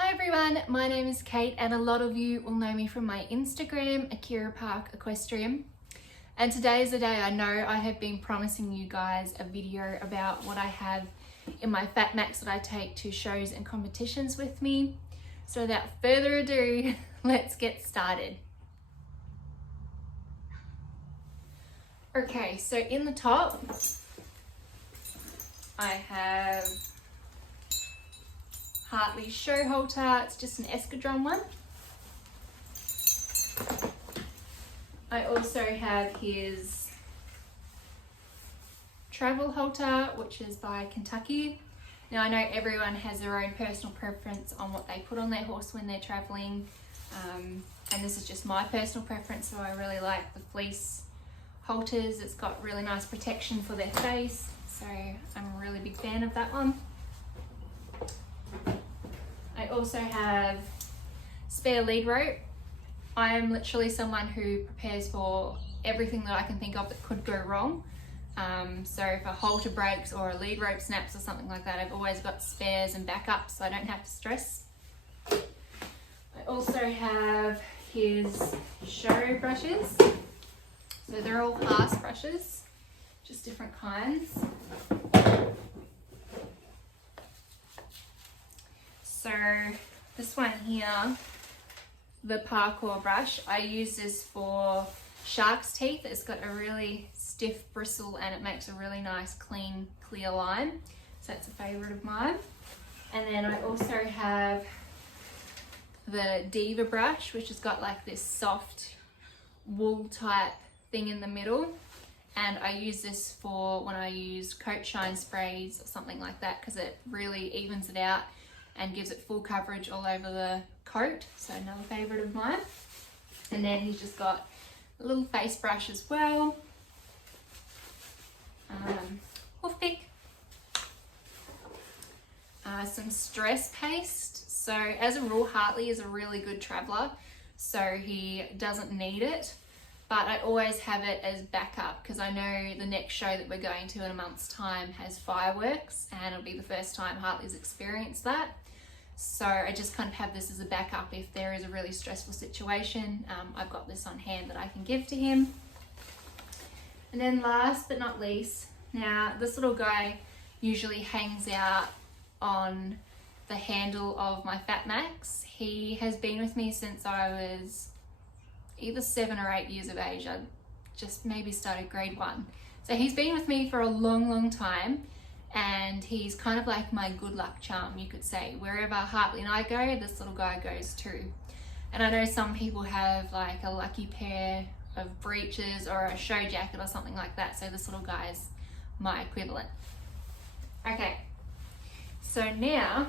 Hi everyone, my name is Kate and a lot of you will know me from my Instagram, Akira Equestrian. And today is the day I know I have been promising you guys a video about what I have in my Fatmax that I take to shows and competitions with me. So without further ado, let's get started. Okay, so in the top, I have Hartley's show halter. It's just an Equestrian one. I also have his travel halter, which is by Kentucky. Now I know everyone has their own personal preference on what they put on their horse when they're traveling, and this is just my personal preference. So I really like the fleece halters. It's got really nice protection for their face, so I'm a really big fan of that one. I also have spare lead rope. I am literally someone who prepares for everything that I can think of that could go wrong. So if a halter breaks or a lead rope snaps or something like that, I've always got spares and backups so I don't have to stress. I also have his show brushes. So they're all fast brushes, just different kinds. So this one here, the parkour brush, I use this for shark's teeth. It's got a really stiff bristle and it makes a really nice clean clear line, so that's a favorite of mine. And then I also have the Diva brush, which has got like this soft wool type thing in the middle, and I use this for when I use coat shine sprays or something like that, because it really evens it out and gives it full coverage all over the coat, so another favorite of mine. And then he's just got a little face brush as well, hoof pick, some stress paste. So as a rule, Hartley is a really good traveler, so he doesn't need it, but I always have it as backup because I know the next show that we're going to in a month's time has fireworks, and it'll be the first time Hartley's experienced that. So I just kind of have this as a backup if there is a really stressful situation. I've got this on hand that I can give to him. And then last but not least, now this little guy usually hangs out on the handle of my Fatmax. He has been with me since I was either 7 or 8 years of age. I just maybe started grade 1. So he's been with me for a long time. And he's kind of like my good luck charm, you could say. Wherever Hartley and I go, this little guy goes too. And I know some people have like a lucky pair of breeches or a show jacket or something like that, so this little guy's my equivalent. Okay, so now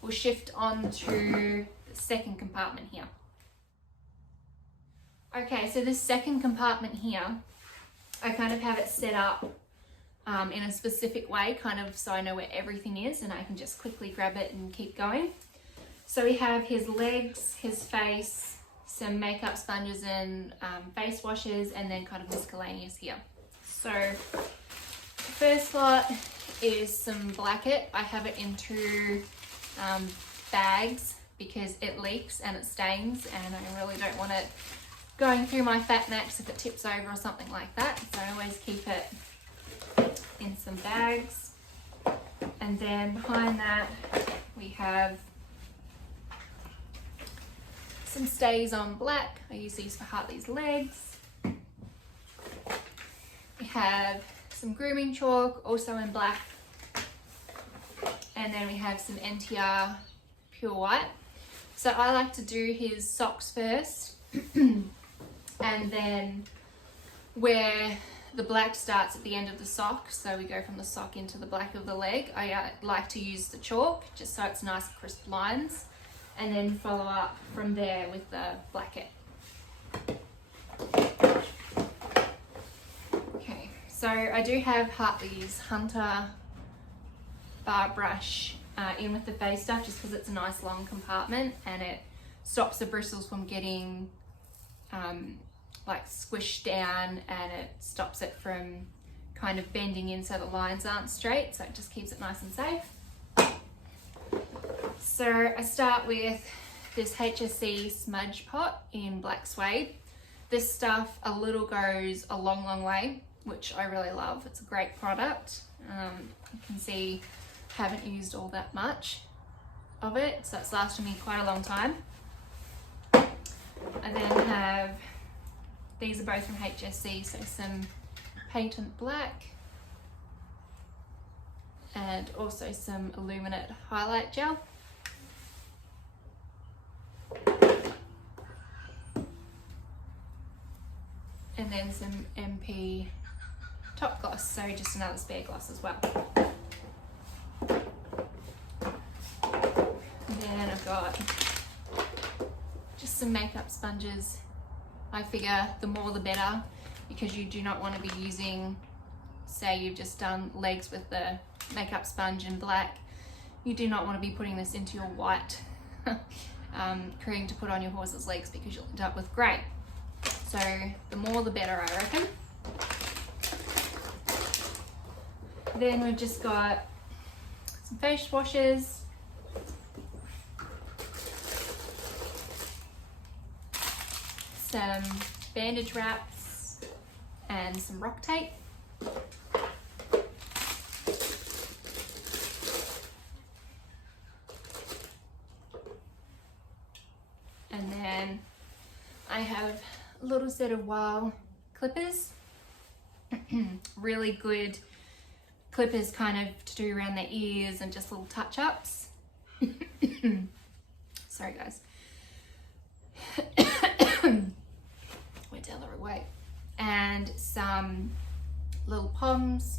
we'll shift on to the second compartment here. Okay, so this second compartment here, I kind of have it set up in a specific way, kind of so I know where everything is and I can just quickly grab it and keep going. So we have his legs, his face, some makeup sponges and face washes, and then kind of miscellaneous here. So the first lot is some blanket. I have it in 2 bags because it leaks and it stains, and I really don't want it going through my Fatmax if it tips over or something like that. So I always keep it in some bags. And then behind that we have some stays on black. I use these for Hartley's legs. We have some grooming chalk, also in black. And then we have some NTR pure white. So I like to do his socks first. And then where the black starts at the end of the sock, so we go from the sock into the black of the leg, I like to use the chalk just so it's nice crisp lines, and then follow up from there with the blanket. Okay, so I do have Hartley's Hunter bar brush in with the face stuff just because it's a nice long compartment and it stops the bristles from getting like squished down, and it stops it from kind of bending in so the lines aren't straight, so it just keeps it nice and safe. So I start with this HSC smudge pot in black suede. This stuff, a little goes a long way, which I really love. It's a great product. You can see I haven't used all that much of it, so it's lasted me quite a long time. I then have, these are both from HSC, so some patent black and also some illuminate highlight gel. And then some MP top gloss, so just another spare gloss as well. And then I've got just some makeup sponges. I figure the more the better, because you do not want to be using, say you've just done legs with the makeup sponge in black, you do not want to be putting this into your white cream to put on your horse's legs, because you'll end up with grey. So the more the better, I reckon. Then we've just got some face washes, some bandage wraps, and some rock tape. And then I have a little set of Wow clippers. Really good clippers, kind of to do around the ears and just little touch-ups. Sorry guys. Went down the wrong way. And some little poms.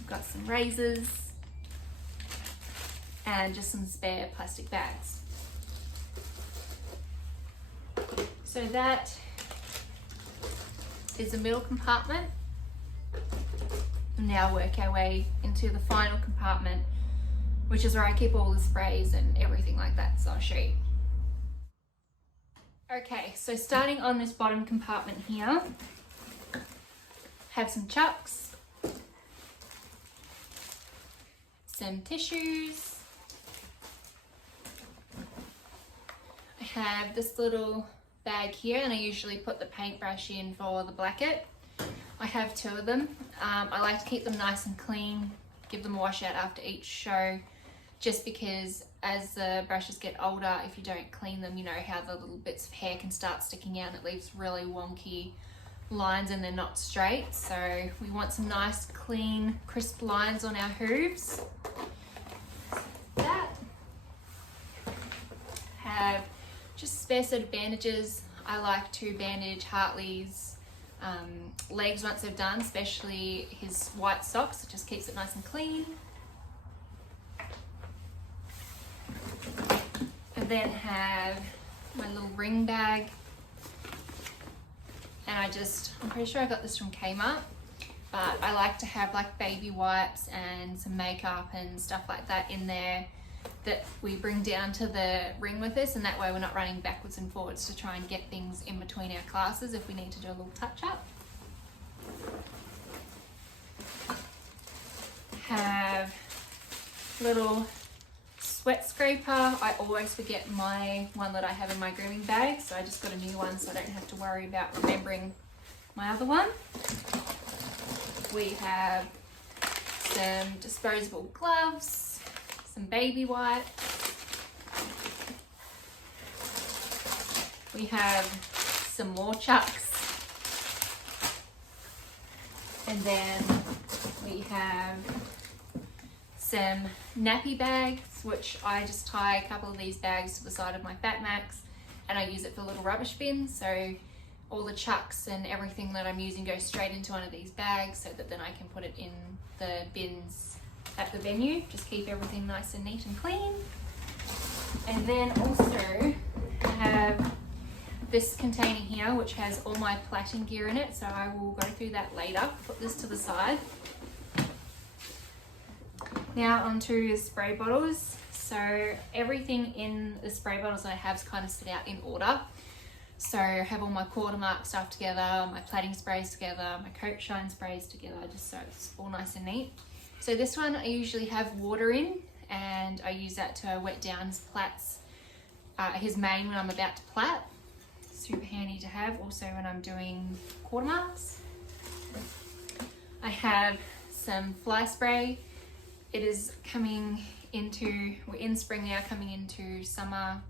I've got some razors and just some spare plastic bags. So that is the middle compartment. Now work our way into the final compartment, which is where I keep all the sprays and everything like that, so I'll show you. Okay, so starting on this bottom compartment here, have some chucks, some tissues, I have this little bag here, and I usually put the paintbrush in for the blanket. I have two of them. I like to keep them nice and clean, give them a wash out after each show, just because as the brushes get older, if you don't clean them, you know how the little bits of hair can start sticking out and it leaves really wonky lines and they're not straight. So we want some nice, clean, crisp lines on our hooves. That. Have just a spare set of bandages. I like to bandage Hartley's legs once they're done, especially his white socks. It just keeps it nice and clean. And then have my little ring bag. And I'm pretty sure I got this from Kmart, but I like to have like baby wipes and some makeup and stuff like that in there that we bring down to the ring with us, and that way we're not running backwards and forwards to try and get things in between our classes if we need to do a little touch up. Have little sweat scraper. I always forget my one that I have in my grooming bag, so I just got a new one so I don't have to worry about remembering my other one. We have some disposable gloves, some baby wipes. We have some more chucks. And then we have some nappy bags, which I just tie a couple of these bags to the side of my Fatmax, and I use it for little rubbish bins. So all the chucks and everything that I'm using goes straight into one of these bags, so that then I can put it in the bins at the venue. Just keep everything nice and neat and clean. And then also have this container here, which has all my plaiting gear in it, so I will go through that later. Put this to the side. Now onto the spray bottles. So everything in the spray bottles I have is kind of set out in order. So I have all my quartermark stuff together, my plaiting sprays together, my coat shine sprays together, just so it's all nice and neat. So this one I usually have water in, and I use that to wet down his plaits, his mane when I'm about to plait. Super handy to have also when I'm doing quarter marks. I have some fly spray. It is coming into, we're in spring now, coming into summer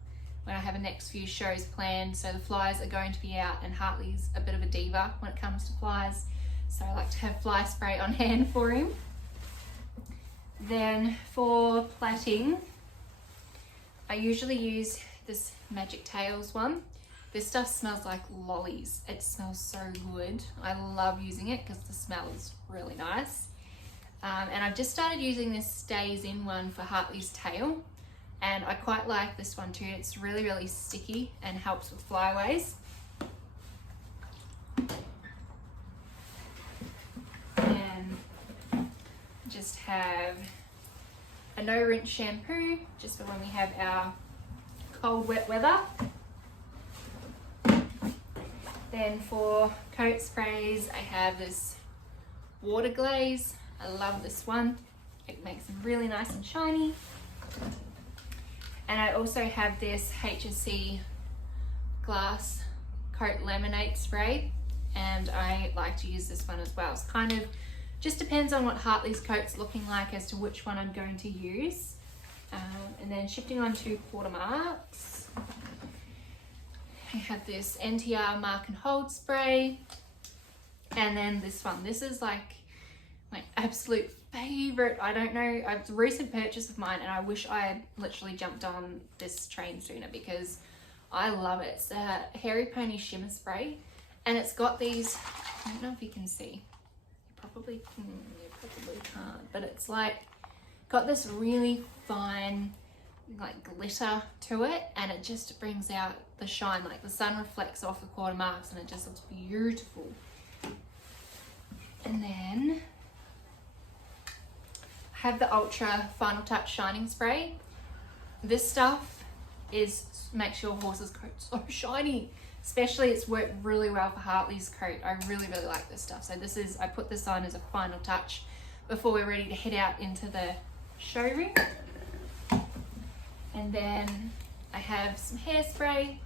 when I have the next few shows planned. So the flies are going to be out, and Hartley's a bit of a diva when it comes to flies. So I like to have fly spray on hand for him. Then for plaiting, I usually use this Magic Tails one. This stuff smells like lollies. It smells so good. I love using it because the smell is really nice. And I've just started using this Stays In one for Hartley's tail. And I quite like this one too. It's really, really sticky and helps with flyaways. And just have a no rinse shampoo just for when we have our cold, wet weather. Then for coat sprays, I have this water glaze. I love this one. It makes them really nice and shiny. And I also have this HSC glass coat laminate spray, and I like to use this one as well. It's kind of just depends on what Hartley's coat's looking like as to which one I'm going to use. And then shifting on to quarter marks, I have this NTR Mark and Hold spray, and then this one. This is like my absolute favorite. I don't know, it's a recent purchase of mine, and I wish I had literally jumped on this train sooner because I love it. It's a Hairy Pony shimmer spray, and it's got these, I don't know if you can see, you probably can't, but it's like got this really fine like glitter to it, and it just brings out the shine. Like the sun reflects off the quarter marks and it just looks beautiful. And then I have the Ultra Final Touch Shining Spray. This stuff makes your horse's coat so shiny. Especially it's worked really well for Hartley's coat. I really, really like this stuff. So I put this on as a final touch before we're ready to head out into the showroom. And then I have some hairspray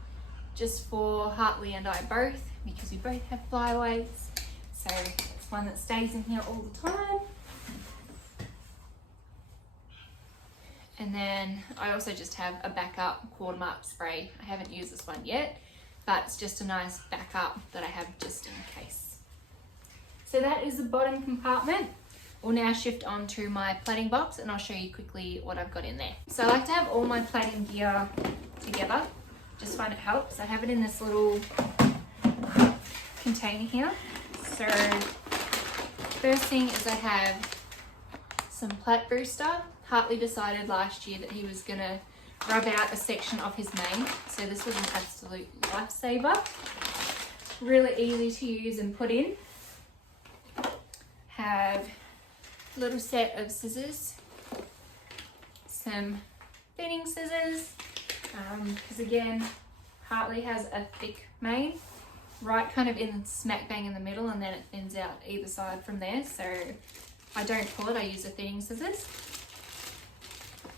just for Hartley and I both, because we both have flyaways. So it's one that stays in here all the time. And then I also just have a backup quarter mark spray. I haven't used this one yet, but it's just a nice backup that I have just in case. So that is the bottom compartment. We'll now shift on to my plaiting box, and I'll show you quickly what I've got in there. So I like to have all my plaiting gear together. Just find it helps. I have it in this little container here. So first thing is I have some plait booster. Hartley decided last year that he was gonna rub out a section of his mane. So this was an absolute lifesaver. Really easy to use and put in. Have a little set of scissors, some thinning scissors, because again, Hartley has a thick mane, right kind of in smack bang in the middle, and then it thins out either side from there. So I don't pull it, I use the thinning scissors.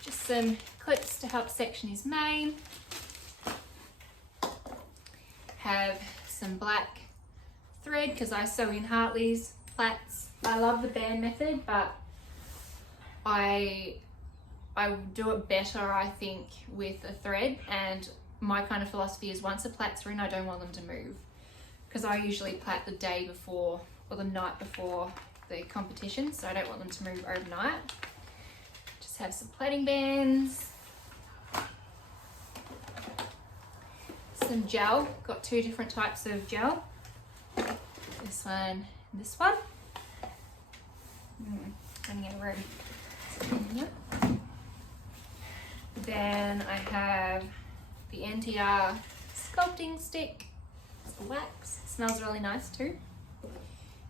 Just some clips to help section his mane. Have some black thread because I sew in Hartley's plaits. I love the band method, but I do it better, I think, with a thread. And my kind of philosophy is once the plaits are in, I don't want them to move, because I usually plait the day before or the night before the competition, so I don't want them to move overnight. Just have some plaiting bands, some gel. Got two different types of gel, this one and this one. Running out of room. Then I have the NTR sculpting stick. It's wax. It smells really nice too.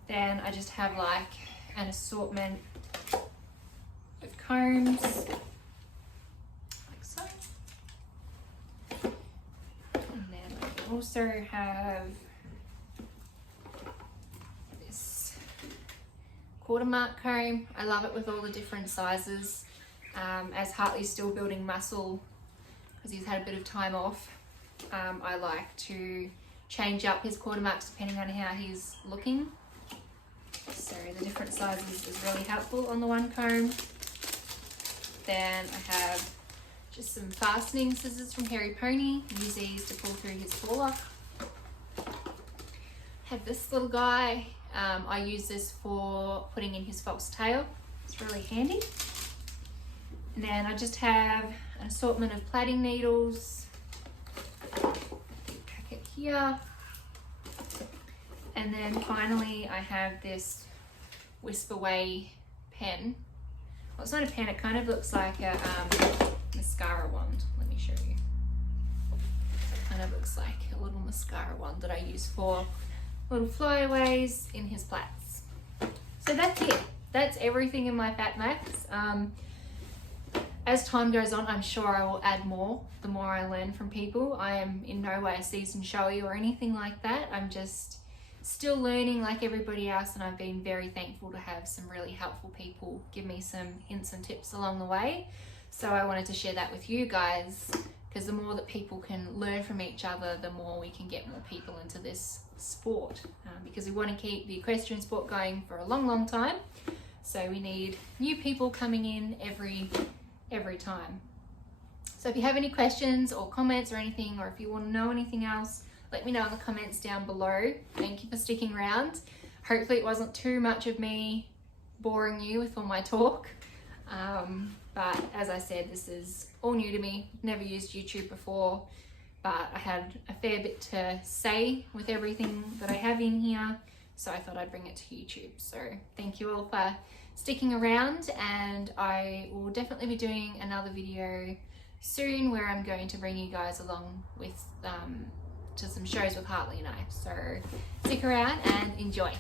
Then I just have like an assortment of combs, like so. And then I also have this quarter mark comb. I love it with all the different sizes. As Hartley's still building muscle because he's had a bit of time off, I like to change up his quarter marks depending on how he's looking. So the different sizes is really helpful on the one comb. Then I have just some fastening scissors from Hairy Pony. Use these to pull through his forelock. Have this little guy. I use this for putting in his false tail. It's really handy. And then I just have an assortment of plaiting needles. Packet here. And then finally I have this Wisp Away pen. Well, it's not a pen, it kind of looks like a mascara wand. Let me show you. It kind of looks like a little mascara wand that I use for little flyaways in his plaits. So that's it. That's everything in my Fatmax. As time goes on, I'm sure I will add more the more I learn from people. I am in no way a seasoned showy or anything like that. I'm just still learning like everybody else, and I've been very thankful to have some really helpful people give me some hints and tips along the way. So I wanted to share that with you guys, because the more that people can learn from each other, the more we can get more people into this sport, because we want to keep the equestrian sport going for a long time. So we need new people coming in every time. So if you have any questions or comments or anything, or if you want to know anything else, let me know in the comments down below. Thank you for sticking around. Hopefully it wasn't too much of me boring you with all my talk. But as I said, this is all new to me. Never used YouTube before, but I had a fair bit to say with everything that I have in here, so I thought I'd bring it to YouTube. So thank you all for sticking around, and I will definitely be doing another video soon where I'm going to bring you guys along with to some shows with Hartley and I. So stick around and enjoy.